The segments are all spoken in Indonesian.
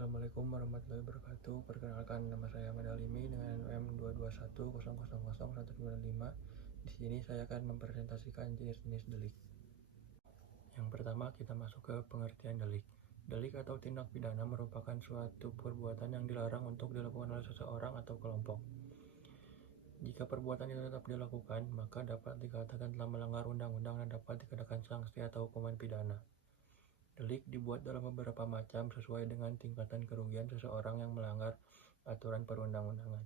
Assalamualaikum warahmatullahi wabarakatuh. Perkenalkan, nama saya Ahmad Alimi dengan NPM 221000195. Di sini saya akan mempresentasikan jenis-jenis delik. Yang pertama, kita masuk ke pengertian delik. Delik atau tindak pidana merupakan suatu perbuatan yang dilarang untuk dilakukan oleh seseorang atau kelompok. Jika perbuatan itu tetap dilakukan, maka dapat dikatakan telah melanggar undang-undang dan dapat dikenakan sanksi atau hukuman pidana. Delik dibuat dalam beberapa macam sesuai dengan tingkatan kerugian seseorang yang melanggar aturan perundang-undangan.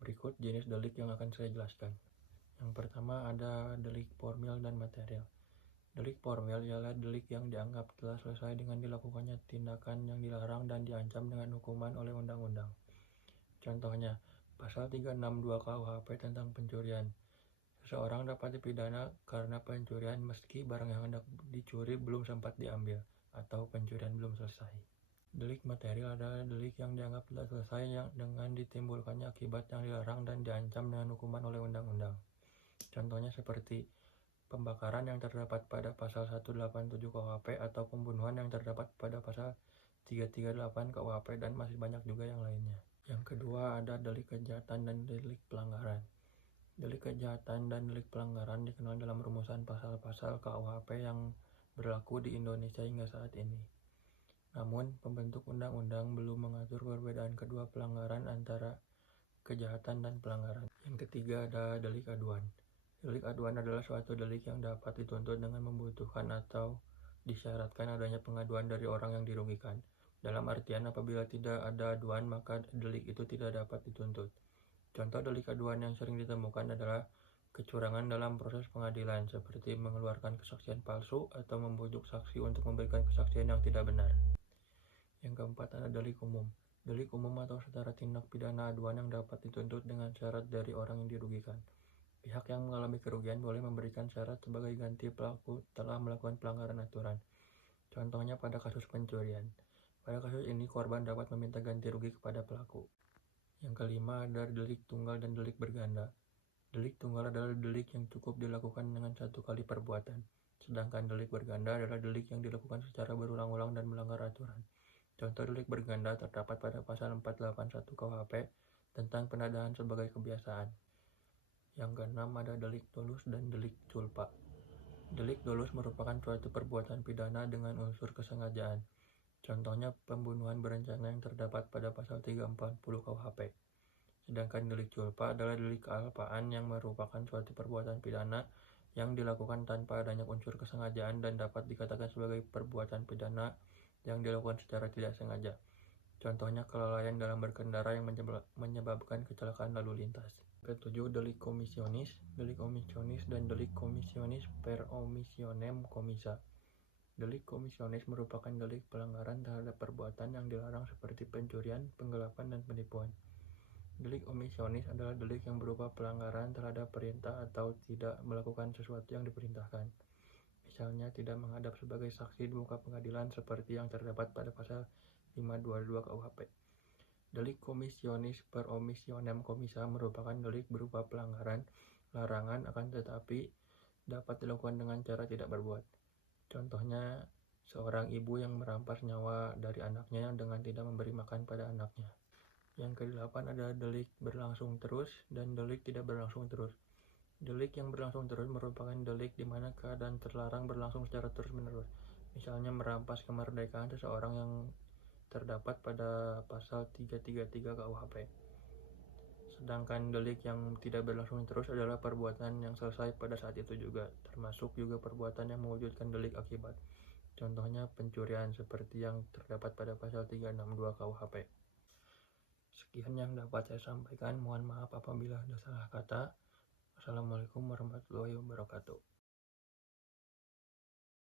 Berikut jenis delik yang akan saya jelaskan. Yang pertama ada delik formil dan material. Delik formil ialah delik yang dianggap telah selesai dengan dilakukannya tindakan yang dilarang dan diancam dengan hukuman oleh undang-undang. Contohnya, pasal 362 KUHP tentang pencurian. Seseorang dapat dipidana karena pencurian meski barang yang hendak dicuri belum sempat diambil atau pencurian belum selesai. Delik material adalah delik yang dianggap telah selesai dengan ditimbulkannya akibat yang dilarang dan diancam dengan hukuman oleh undang-undang. Contohnya seperti pembakaran yang terdapat pada pasal 187 KUHP atau pembunuhan yang terdapat pada pasal 338 KUHP dan masih banyak juga yang lainnya. Yang kedua ada delik kejahatan dan delik pelanggaran. Delik kejahatan dan delik pelanggaran dikenal dalam rumusan pasal-pasal KUHP yang berlaku di Indonesia hingga saat ini. Namun, pembentuk undang-undang belum mengatur perbedaan kedua pelanggaran antara kejahatan dan pelanggaran. Yang ketiga ada delik aduan. Delik aduan adalah suatu delik yang dapat dituntut dengan membutuhkan atau disyaratkan adanya pengaduan dari orang yang dirugikan. Dalam artian apabila tidak ada aduan maka delik itu tidak dapat dituntut. Contoh delik aduan yang sering ditemukan adalah kecurangan dalam proses pengadilan seperti mengeluarkan kesaksian palsu atau membujuk saksi untuk memberikan kesaksian yang tidak benar. Yang keempat ada delik umum. Delik umum atau setara tindak pidana aduan yang dapat dituntut dengan syarat dari orang yang dirugikan. Pihak yang mengalami kerugian boleh memberikan syarat sebagai ganti pelaku telah melakukan pelanggaran aturan. Contohnya pada kasus pencurian. Pada kasus ini korban dapat meminta ganti rugi kepada pelaku. Yang kelima ada delik tunggal dan delik berganda. Delik tunggal adalah delik yang cukup dilakukan dengan satu kali perbuatan. Sedangkan delik berganda adalah delik yang dilakukan secara berulang-ulang dan melanggar aturan. Contoh delik berganda terdapat pada pasal 481 KUHP tentang penadahan sebagai kebiasaan. Yang keenam ada delik dolus dan delik culpa. Delik dolus merupakan suatu perbuatan pidana dengan unsur kesengajaan. Contohnya pembunuhan berencana yang terdapat pada pasal 340 KUHP. Sedangkan delik culpa adalah delik kealpaan yang merupakan suatu perbuatan pidana yang dilakukan tanpa adanya unsur kesengajaan dan dapat dikatakan sebagai perbuatan pidana yang dilakukan secara tidak sengaja. Contohnya kelalaian dalam berkendara yang menyebabkan kecelakaan lalu lintas. Ketujuh, delik komisionis. Delik komisionis dan delik komisionis per omissionem commissa. Delik komisionis merupakan delik pelanggaran terhadap perbuatan yang dilarang seperti pencurian, penggelapan, dan penipuan. Delik omisionis adalah delik yang berupa pelanggaran terhadap perintah atau tidak melakukan sesuatu yang diperintahkan. Misalnya tidak menghadap sebagai saksi di muka pengadilan seperti yang terdapat pada pasal 522 KUHP. Delik komisionis per omissionem commissa merupakan delik berupa pelanggaran larangan akan tetapi dapat dilakukan dengan cara tidak berbuat. Contohnya seorang ibu yang merampas nyawa dari anaknya dengan tidak memberi makan pada anaknya. Yang kedelapan ada delik berlangsung terus dan delik tidak berlangsung terus. Delik yang berlangsung terus merupakan delik di mana keadaan terlarang berlangsung secara terus-menerus. Misalnya merampas kemerdekaan seseorang yang terdapat pada pasal 333 KUHP. Sedangkan delik yang tidak berlangsung terus adalah perbuatan yang selesai pada saat itu juga, termasuk juga perbuatan yang mewujudkan delik akibat. Contohnya pencurian seperti yang terdapat pada pasal 362 KUHP. Sekian yang dapat saya sampaikan. Mohon maaf apabila ada salah kata. Wassalamualaikum warahmatullahi wabarakatuh.